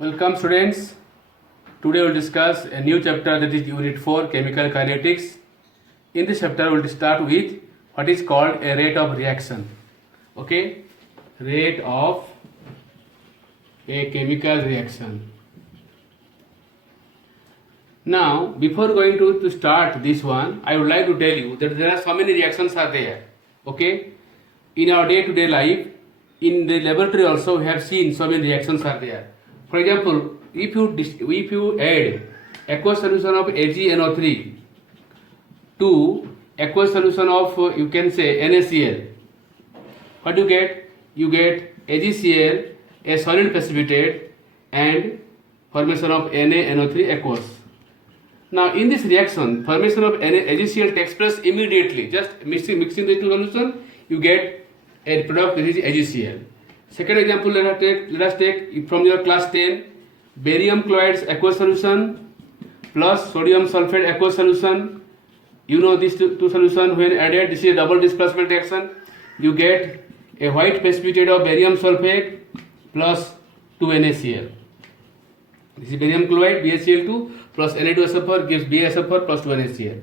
Welcome students. Today we'll discuss a new chapter, that is Unit 4 Chemical Kinetics. In this chapter we'll start with what is called a rate of reaction. Okay, rate of a chemical reaction. Now before going to start this one, I would like to tell you that there are so many reactions are there. Okay, in our day-to-day life, in the laboratory also we have seen so many reactions are there. For example, if you add aqueous solution of AgNO3 to aqueous solution of you can say NaCl, what you get? You get AgCl, a solid precipitate, and formation of NaNO3 aqueous. Now in this reaction, formation of AgCl takes place immediately. Just mixing the two solutions, you get a product that is AgCl. Second example, let us take from your class 10, barium chloride's aqueous solution plus sodium sulfate aqueous solution. You know these two solutions when added, this is a double displacement reaction. You get a white precipitate of barium sulfate plus 2NaCl. This is barium chloride BaCl2 plus Na2SO4 gives BaSO4 plus 2NaCl.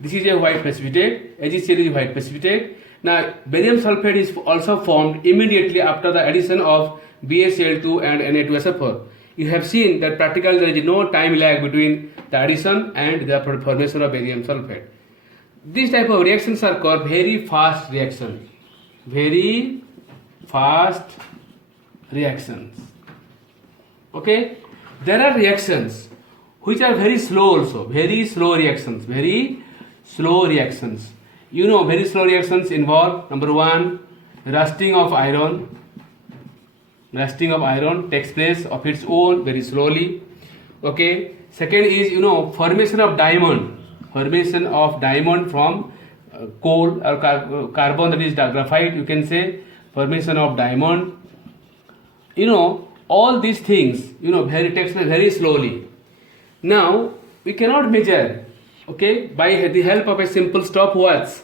This is a white precipitate. AgCl is a white precipitate. Now barium sulfate is also formed immediately after the addition of BaCl2 and Na2SO4. You have seen that practically there is no time lag between the addition and the formation of barium sulfate. These type of reactions are called very fast reactions. Very fast reactions. Okay, there are reactions which are very slow also. Very slow reactions. Very slow reactions. You know, very slow reactions involve, number one, rusting of iron. Rusting of iron takes place of its own very slowly. Okay. Second is, formation of diamond. Formation of diamond from coal or carbon, that is graphite, you can say. Formation of diamond. All these things, takes place very slowly. Now, we cannot measure, okay, by the help of a simple stopwatch,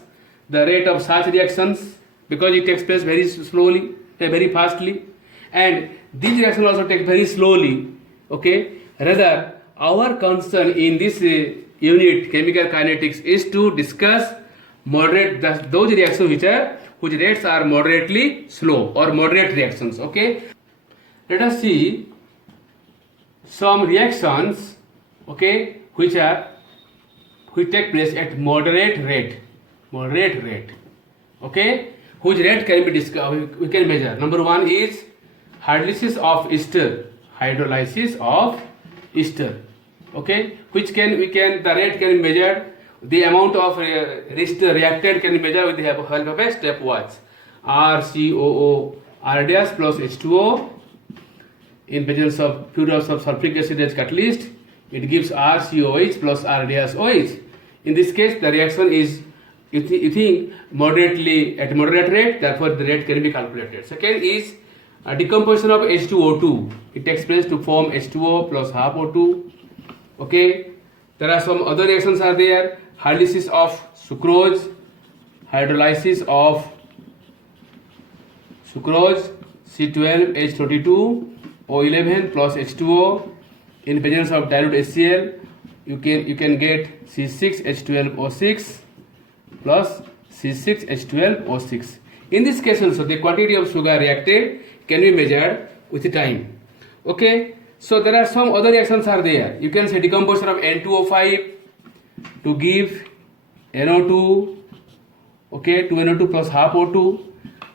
the rate of such reactions, because it takes place very slowly, very fastly, and these reactions also take very slowly. Okay, rather our concern in this unit chemical kinetics is to discuss those reactions whose rates are moderately slow or moderate reactions. Okay, let us see some reactions, okay, which take place at moderate rate, okay, whose rate can be discussed, we can measure. Number one is hydrolysis of ester, okay, the rate can be measured, the amount of ester reacted can be measured with the help of a stopwatch. RCOO, R dash plus H2O in presence of few drops of sulfuric acid as catalyst, it gives RCOH plus R dash OH. In this case, the reaction is, you think, at moderate rate, therefore the rate can be calculated. Second is decomposition of H2O2. It takes place to form H2O plus half O2. Okay, there are some other reactions are there. Hydrolysis of sucrose, C12H22 O11 plus H2O in presence of dilute HCl. You can get C6H12O6 plus C6H12O6. In this case also, the quantity of sugar reacted can be measured with time. Okay, so there are some other reactions are there. You can say decomposition of N2O5 to give NO2, okay, 2NO2 plus half O2,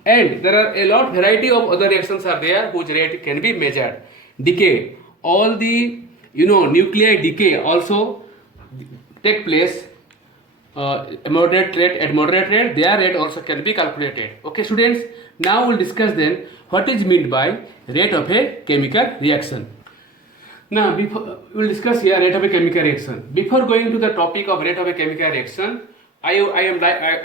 and there are a lot variety of other reactions are there whose rate can be measured. Decay, all the nuclei decay also take place at moderate rate, their rate also can be calculated. Okay students, now we'll discuss then what is meant by rate of a chemical reaction. Now we'll discuss here rate of a chemical reaction. Before going to the topic of rate of a chemical reaction, I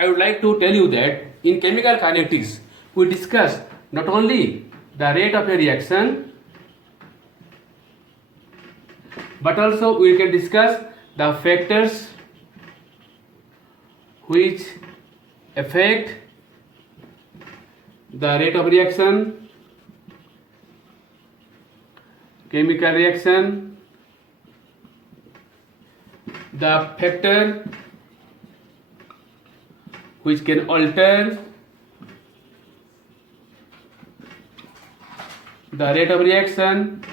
would like to tell you that in chemical kinetics we discuss not only the rate of a reaction, but also we can discuss the factors which affect the rate of reaction, chemical reaction, the factor which can alter the rate of reaction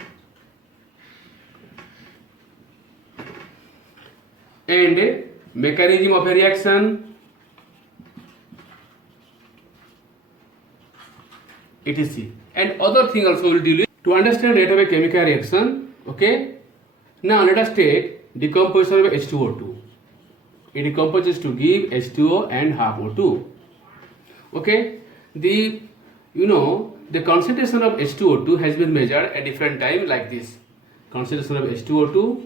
and mechanism of a reaction, etc. And other thing also will deal with. To understand rate of a chemical reaction, okay. Now let us take decomposition of H2O2. It decomposes to give H2O and half O2. Okay. The concentration of H2O2 has been measured at different time like this. Concentration of H2O2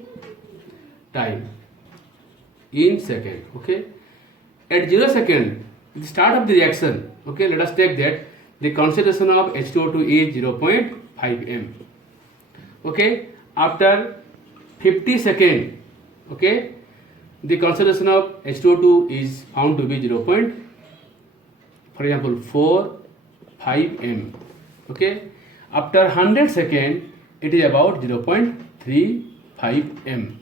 time in second. Okay. At 0 second, the start of the reaction. Okay. Let us take that the concentration of H2O2 is 0.5 m. Okay. After 50 second, okay, the concentration of H2O2 is found to be 0. For example, 4-5 m. Okay. After 100 second, it is about 0.35 m.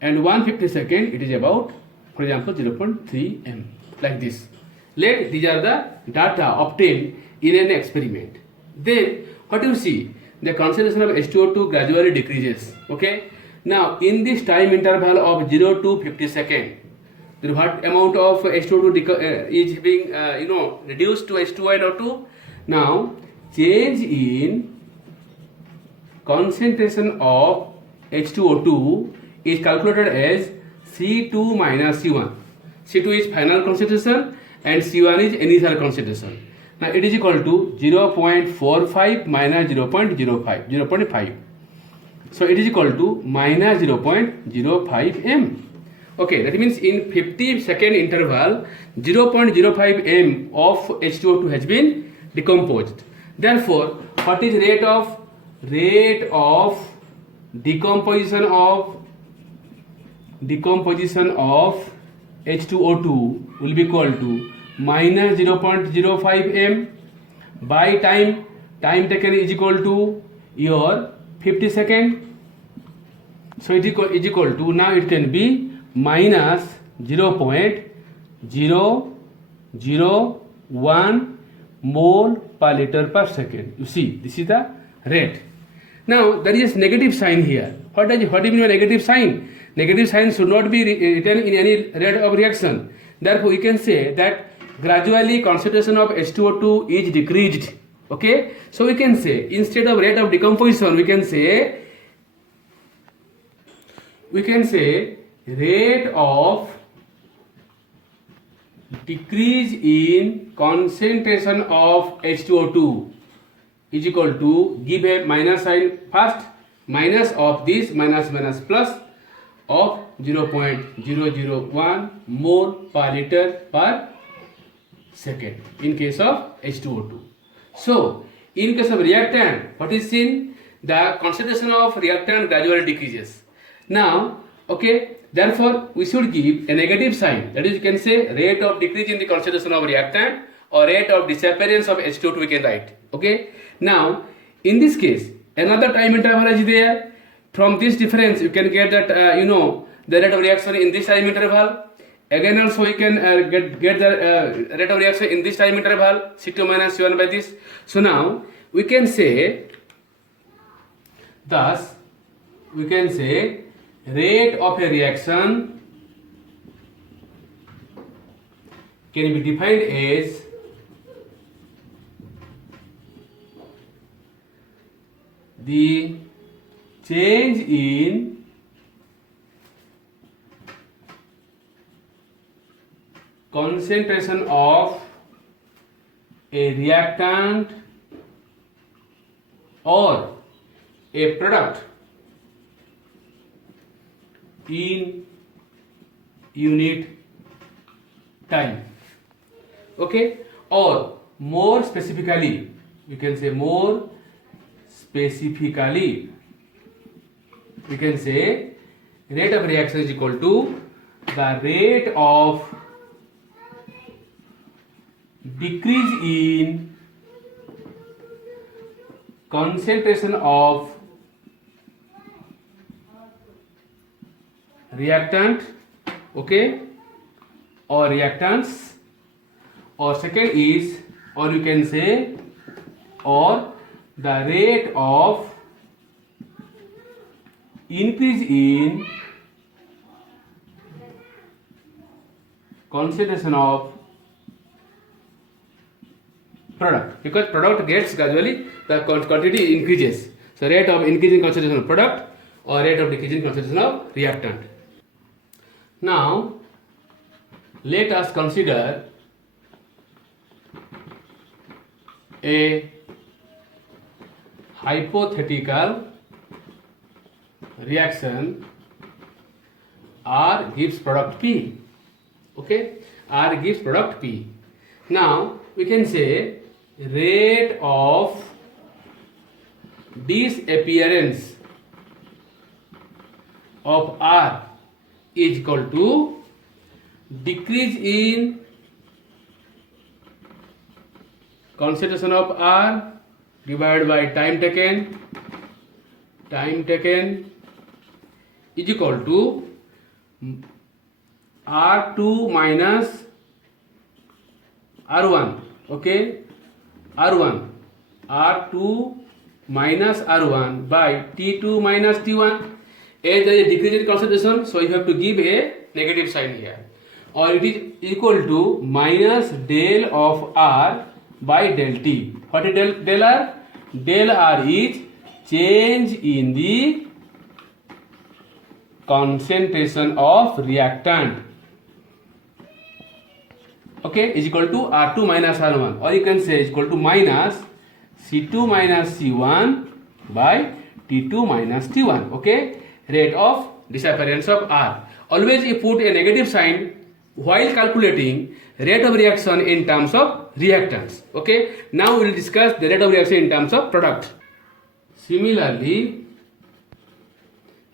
And 150 second, it is about, for example, 0.3 m. Like this. These are the data obtained in an experiment. Then, what you see? The concentration of H2O2 gradually decreases. Okay. Now, in this time interval of 0 to 50 second, what amount of H2O2 is being reduced to H2O and O2? Now, change in concentration of H2O2 is calculated as C2 minus C1. C2 is final concentration and C1 is initial concentration. Now it is equal to 0.45 minus 0.05. So it is equal to minus 0.05 m. Okay, that means in 50 second interval 0.05 m of H2O2 has been decomposed. Therefore, what is rate of decomposition of H2O2 will be equal to minus 0.05 m by time taken is equal to your 50 second. So it is equal to, now it can be minus 0.001 mole per liter per second. You see, this is the rate. Now there is negative sign here. What do you mean by negative sign? Negative sign should not be written in any rate of reaction. Therefore, we can say that gradually concentration of H2O2 is decreased. Okay, so we can say instead of rate of decomposition, we can say rate of decrease in concentration of H2O2 is equal to, give a minus sign first, minus of this minus plus of 0.001 mole per liter per second in case of H2O2. So, in case of reactant, what is seen? The concentration of reactant gradually decreases. Now, okay, therefore we should give a negative sign. That is, you can say rate of decrease in the concentration of reactant or rate of disappearance of H2O2 we can write. Okay. Now, in this case, another time interval is there. From this difference, you can get that the rate of reaction in this time interval. Again, also you can get the rate of reaction in this time interval, C2 minus C1 by this. So now we can say, thus we can say rate of a reaction can be defined as the change in concentration of a reactant or a product in unit time. Okay, or more specifically, you can say more specifically, we can say rate of reaction is equal to the rate of decrease in concentration of reactant, okay, or reactants, or second is, or you can say, or the rate of increase in concentration of product, because product gets gradually the quantity increases. So rate of increasing concentration of product or rate of decreasing concentration of reactant. Now let us consider a hypothetical reaction. R gives product P. Okay, R gives product P. Now we can say rate of disappearance of R is equal to decrease in concentration of R divided by time taken is equal to R2 minus R1. Okay, R1, R2 minus R1 by T2 minus T1. As there is a decrease in concentration, so you have to give a negative sign here, or it is equal to minus del of R by del T. What is del R? Del R is change in the concentration of reactant. Okay, is equal to R2 minus R1, or you can say is equal to minus C2 minus C1 by T2 minus T1. Okay, rate of disappearance of R. Always you put a negative sign while calculating rate of reaction in terms of reactants. Okay, now we will discuss the rate of reaction in terms of product. Similarly,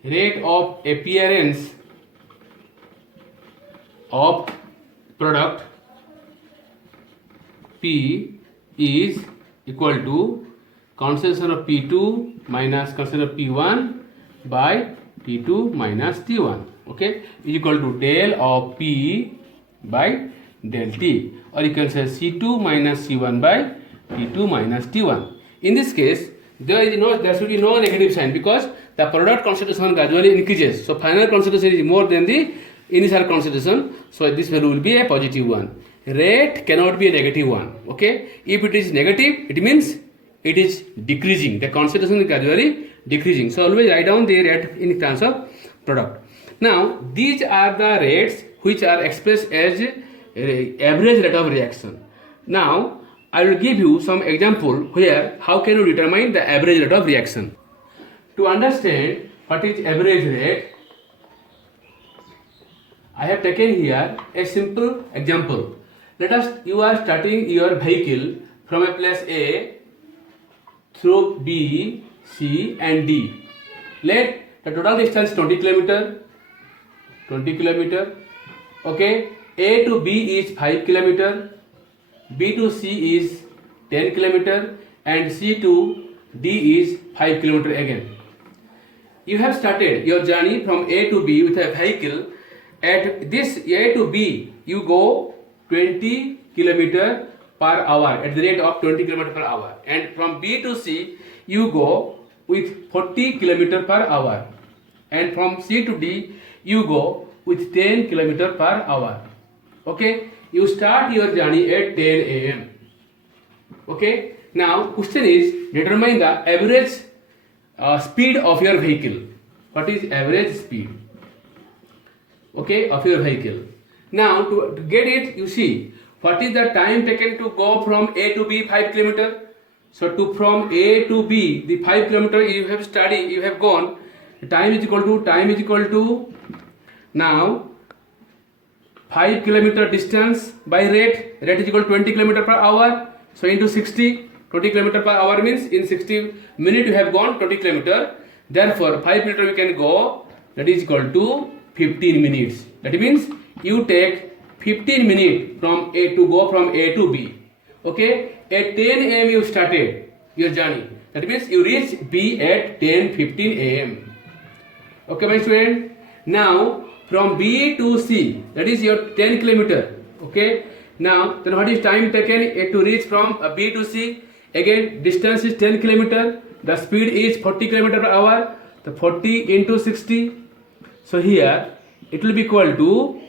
rate of appearance of product P is equal to concentration of P2 minus concentration of P1 by T2 minus T1. Okay, is equal to del of P by del T, or you can say C2 minus C1 by T2 minus T1. In this case, there should be no negative sign, because the product concentration gradually increases. So final concentration is more than the initial concentration. So this value will be a positive one. Rate cannot be a negative one. Okay, if it is negative, it means it is decreasing. The concentration is gradually decreasing. So always write down the rate in terms of product. Now these are the rates which are expressed as average rate of reaction. Now I will give you some example where how can you determine the average rate of reaction. To understand what is average rate, I have taken here a simple example. Let us, you are starting your vehicle from a place A through B, C and D. Let the total distance 20 kilometer. Okay, A to B is 5 kilometer, B to C is 10 kilometer and C to D is 5 kilometer again. You have started your journey from A to B with a vehicle. At this A to B, you go 20 km per hour at the rate of 20 km per hour, and from B to C, you go with 40 km per hour, and from C to D, you go with 10 km per hour. Okay, you start your journey at 10 a.m. Okay, now question is determine the average speed of your vehicle. What is average speed? Okay, of your vehicle. Now to get it, you see what is the time taken to go from A to B 5 km. So to from A to B, the 5 km you have studied, you have gone. Time is equal to now 5 km distance by rate is equal to 20 km per hour. So into 60, 20 km per hour means in 60 minutes you have gone 20 km. Therefore 5 km you can go, that is equal to 15 minutes. That means you take 15 minutes from A to go from A to B. Okay, at 10 a.m. you started your journey. That means you reach B at 10:15 a.m. Okay, my student. Now from B to C, that is your 10 kilometer. Okay. Now, then what is time taken to reach from B to C? Again, distance is 10 kilometer. The speed is 40 kilometer per hour. The 40 into 60. So here it will be equal to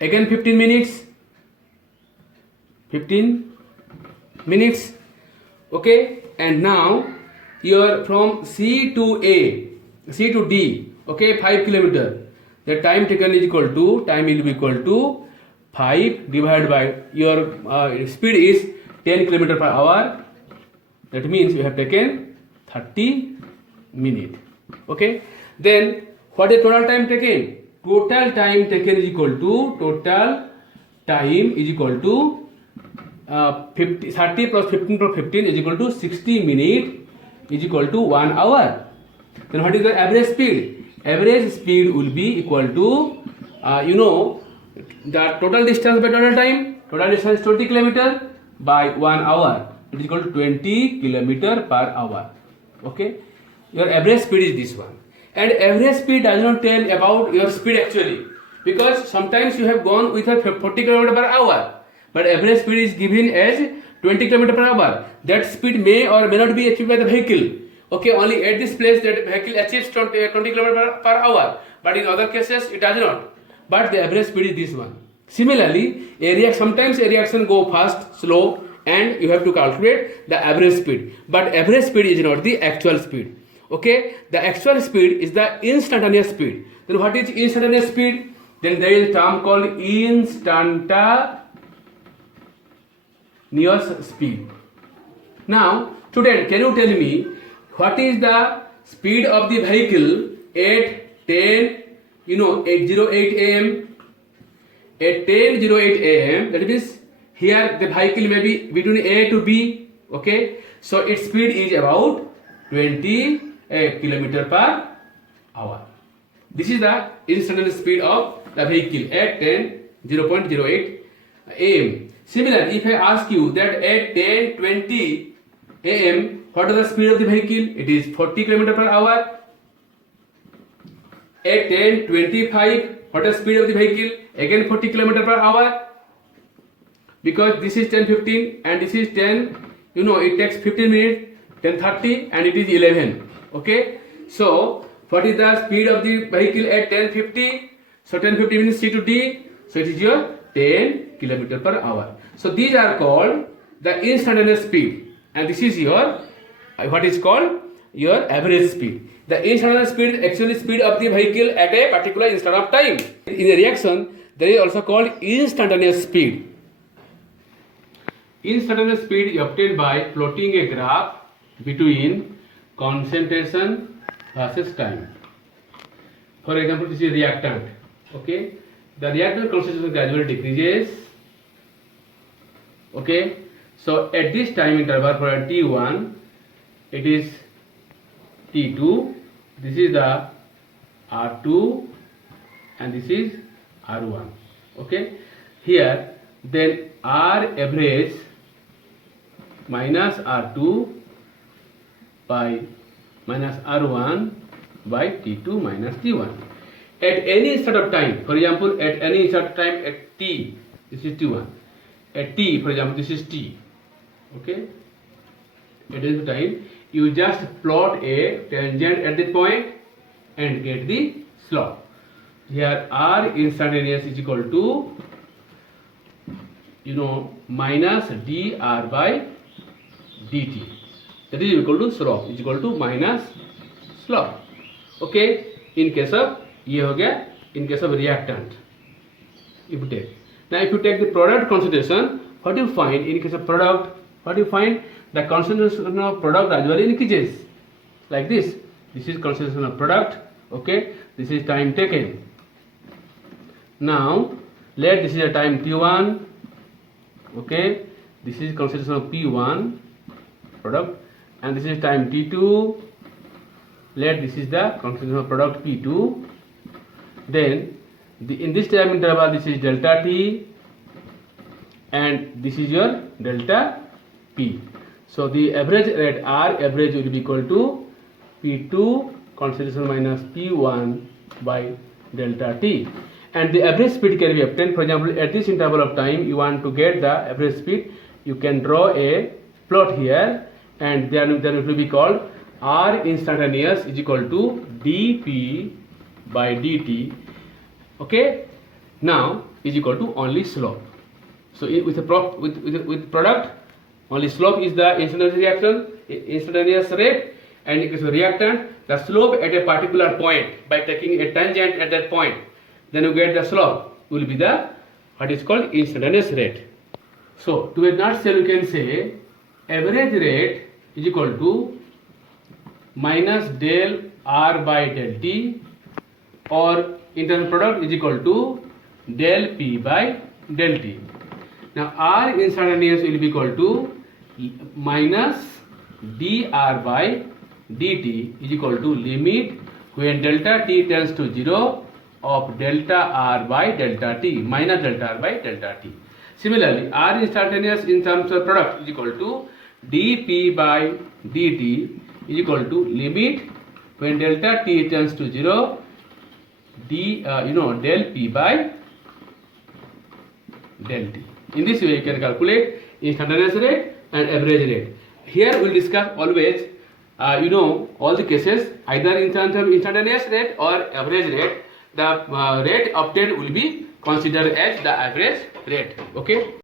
again 15 minutes. 15 minutes. Okay. And now you are from C to A, C to D. Okay, 5 kilometer. The time taken is equal to, time will be equal to 5 divided by your speed is 10 kilometer per hour. That means you have taken 30 minutes. Okay. Then what is total time taken? Total time taken is equal to, total time is equal to 30 plus 15 plus 15 is equal to 60 minutes is equal to 1 hour. Then what is the average speed? Average speed will be equal to, the total distance by total time. Total distance 20 kilometer by 1 hour. It is equal to 20 kilometer per hour. Okay. Your average speed is this one. And average speed does not tell about your speed actually. Because sometimes you have gone with a 40 kilometer per hour. But average speed is given as 20 kilometer per hour. That speed may or may not be achieved by the vehicle. Okay, only at this place that vehicle achieves 20 km per hour, but in other cases it does not. But the average speed is this one. Similarly, sometimes a reaction go fast, slow, and you have to calculate the average speed. But average speed is not the actual speed. Okay, the actual speed is the instantaneous speed. Then what is instantaneous speed? Then there is a term called instantaneous speed. Now, student, can you tell me what is the speed of the vehicle at 8:08 am? At 10:08 am, that means here the vehicle may be between A to B. Okay, so its speed is about 20 kilometer per hour. This is the instantaneous speed of the vehicle at 0.08 am. Similarly, if I ask you that at 10:20 am, what is the speed of the vehicle? It is 40 km per hour. At 10:25, what is the speed of the vehicle? Again 40 km per hour. Because this is 10:15 and this is 10, it takes 15 minutes, 10:30 and it is 11. Okay. So, what is the speed of the vehicle at 10:50? So, 10:50 means C to D. So, it is your 10 km per hour. So, these are called the instantaneous speed. And this is your, what is called your average speed. The instantaneous speed is actually speed of the vehicle at a particular instant of time. In a reaction, there is also called instantaneous speed. Instantaneous speed is obtained by plotting a graph between concentration versus time. For example, this is reactant. Okay, the reactant concentration gradually decreases. Okay, so at this time interval for T1, it is T2, this is the R2 and this is R1. Okay, here then R average minus R2 by minus R1 by T2 minus T1. At any instant of time, for example, at any instant of time at T, this is T1. At T, for example, this is T. Okay, at this time, you just plot a tangent at that point and get the slope. Here R instantaneous is equal to minus dr by dt. That is equal to slope, is equal to minus slope. Okay, in case of ये हो गया, in case of reactant. If you take now, if you take the product concentration, what do you find in case of product? What do you find? The concentration of product gradually increases like this. This is concentration of product. Okay, this is time taken. Now let this is a time T1. Okay, this is concentration of P1 product, and this is time T2. Let this is the concentration of product P2. Then in this time interval, this is delta T and this is your delta P. So the average at R average will be equal to P2 concentration minus P1 by delta T. And the average speed can be obtained. For example, at this interval of time, you want to get the average speed, you can draw a plot here, and then it will be called R instantaneous is equal to dP by dt. Okay, now is equal to only slope. So with product, only slope is the instantaneous rate, and it is a reactant, the slope at a particular point by taking a tangent at that point, then you get the slope will be the what is called instantaneous rate. So to a nutshell, you can say average rate is equal to minus del R by del T, or internal product is equal to del P by del T. Now R instantaneous will be equal to minus dr by dt is equal to limit when delta t tends to 0 of delta R by delta T minus delta R by delta T. Similarly, R instantaneous in terms of product is equal to dP by dt is equal to limit when delta t tends to 0 del P by del T. In this way, you can calculate instantaneous rate and average rate. Here we will discuss always, all the cases either in terms of instantaneous rate or average rate. The rate obtained will be considered as the average rate. Okay.